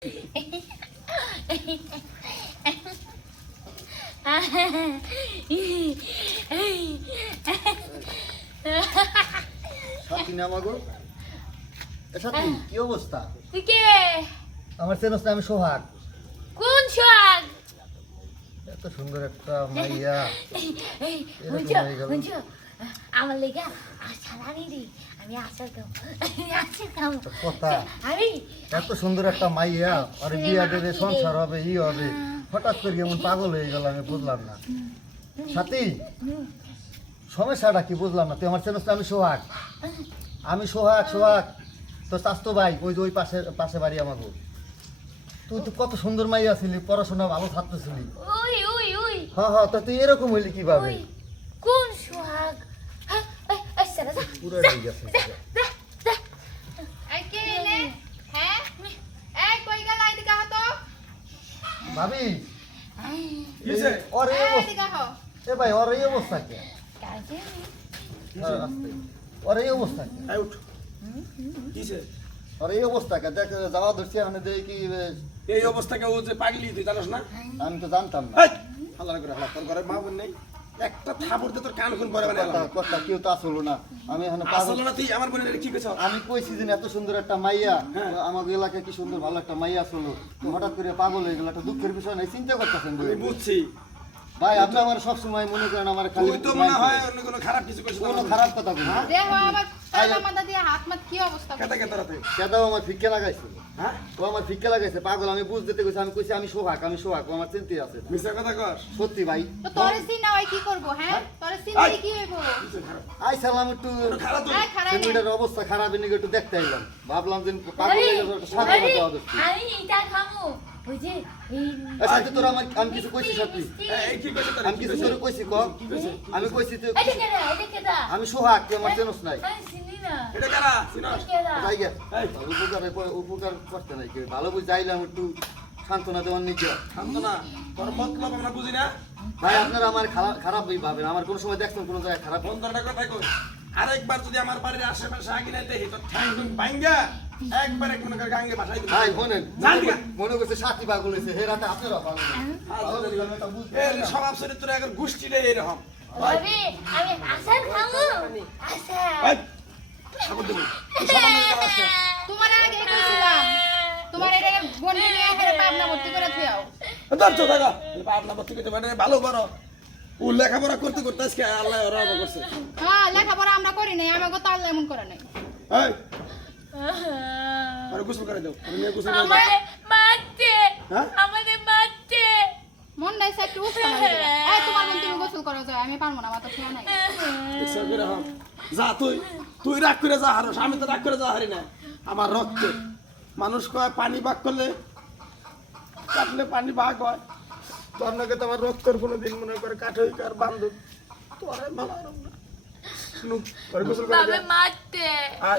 সাথী না মাগো সাথী কি অবস্থা? তুই কে? আমার চেনস না? আমি সোহাগ। কোন সোহাগ? এত সুন্দর একটা মাইয়া বুঝছো বুঝছো আমার লেগা আশা রানি রে। আমি আশা কাম কথা আমি এত সুন্দর একটা মাইয়া আর বিয়া দেবে, সংসার হবে, ই হবে, হঠাৎ করে এমন পাগল হয়ে গেল আমি বুঝলাম না। সাথী সমস্যাটা কি বুঝলাম না। তুই আমার চেনস না? আমি সোহাগ। আমি সোহাগ। সোহাগ তো স্বাস্থ্য ভাই, ওই যে ওই পাশে বাড়ি আমাকে। তুই তো কত সুন্দর মাইয়া ছিলি, পড়াশোনা ভালো ছাত্র ছিলি। ওই ওই ওই হ্যাঁ তা তুই এরকম হইলি কিভাবে? ওই কোন সোহাগ? সারা যা পুরো হয়ে গেছে। ভাবি ওর এই অবস্থা, এ ভাই ওর এই অবস্থা কে? ওর এই অবস্থা কে? ওর এই অবস্থা কে? দেখ যাওয়া ধরছি এখানে দেখি এই অবস্থাকে ও যে পাগলি তুই জানোস না? আমি তো জানতাম না। হাল্লা করে হাল্লা, তোর ঘরে মা বোন নেই? একটা থাপড় দিয়ে তোর কান খুন করে মানে কথা কেউ তো আসলো না। আমি এখানে আসলে না তুই আমার বোনের কি কইছ? আমি কইছি যে এত সুন্দর একটা মাইয়া, হ্যাঁ। আমাদের এলাকায় কি সুন্দর ভালো একটা মাইয়া ছিল, তো হঠাৎ করে পাগল হয়ে গেল। একটা দুঃখের বিষয় নাই, চিন্তা করতেছেন আমি বুঝছি ভাই। আপনি আমার সবসময় মনে করেন আমার খালি তুই তো মনে হয় অন্য কোনো খারাপ কিছু কইছিস। কোনো খারাপ কথা বলি না। দেখো আমার তালা মাথা দিয়ে হাত মাত কি অবস্থা কেটা কেটা রাতে সেটাও আমার ফিকে লাগাইছিল। হ্যাঁ ও আমার ফিকে লাগাইছে পাগল। আমি বুঝ দিতে কইছি, আমি কইছি আমি সোহাগ। ও আমার চিন্তা আছে না। মিছা কথা কর। সত্যি ভাই। তো তোরে সিনা হয় কি করব? হ্যাঁ তোরে সিনা কি হইব? কিছু খারাপ আই সালাম একটু খারাপ তুই আয় খারাই না সেমিটার অবস্থা খারাপ এনে একটু দেখতে এলাম। ভাবলাম যে পাগল হয়ে গেছে, একটা সাথে কথা হবে। আমি এটা খামু ওই যে এই সাথে তোরা আমি কিছু কইছি সাথী? এই কি কইছ তোর? আমি কিছু তোরে কইছি ক? আমি কইছি তো এটা কেডা আমি সোহাগ, তুই আমার চেনস নাই। আমি চিনি না এটা কারা চিনস? কেডা তাই গে এই উপকার করতে নাই কেউ। ভালো বুঝ যাইলাম একটু সান্ত্বনা দেওয়ার নিচে। শান্ত না, তোর মতলব আমরা বুঝি না। ভাই আপনারা আমার খারাপ ভাবেন। আমার কোনো সময় দেখছেন কোনো জায়গায় খারাপ? বন্ধুরা কথা কই, আরেকবার যদি আমার বাড়ির আশেপাশে আগে না দেখি তোর ঠ্যাং টুং ভাঙ্গা একবার এক মনে করে গাঙ্গে ভাসাই দিবি। ভাই শোনেন, জান দিগা। মনে করছে সাথী পাগল হয়েছে, হে রাতে আপনারা পাগল হয়েছে। ভালো করে আমি এটা বুঝতে এর পারি না। স্বভাব চরিত্র এখন গোষ্ঠীটাই এরকম। ভাবি আমি আসার খামু আশা এই, সাবধান দেবো। তুই সাবধান হয়ে যাস না। তোমার আগে কইছিলাম তোমার এটা বন্ধু নিয়ে এখানে পাবনা ভর্তি করে থিয়াও। ধর চো থাকা। পাবনা ভর্তি করতে পারে ভালো বড়। ও লেখাপড়া করতে করতে আজকে আল্লাহ ওরা করছে। হ্যাঁ লেখাপড়া আমরা করি নাই, আমাকে তো আল্লাহ এমন করে নাই। এই, আরে গোসল করে দাও। আমি নিয়ে গোসল করে দাও। আমারে মারতে হ্যাঁ? আমারে মারতে মন নাই সে একটু উঠতে পারে। এই তোমার বোন তুমি গোসল করো যাও, আমি পারবো না, মাথা খেয়া নাই। দেখছো করে হাম। যা তুই রাগ করে যা হারস, আমি তো রাগ করে যা হারি না। আমার রক্তে মানুষ কয় পানি ভাগ করলে কাটলে পানি ভাগ হয়। তো আপনাকে তো আমার রক্তের কোনো দিন মনে করে কাঠই কার বান্ধব তোরে ভালো আর না। নু করে গোসল করে বাবে দে। মারতে আর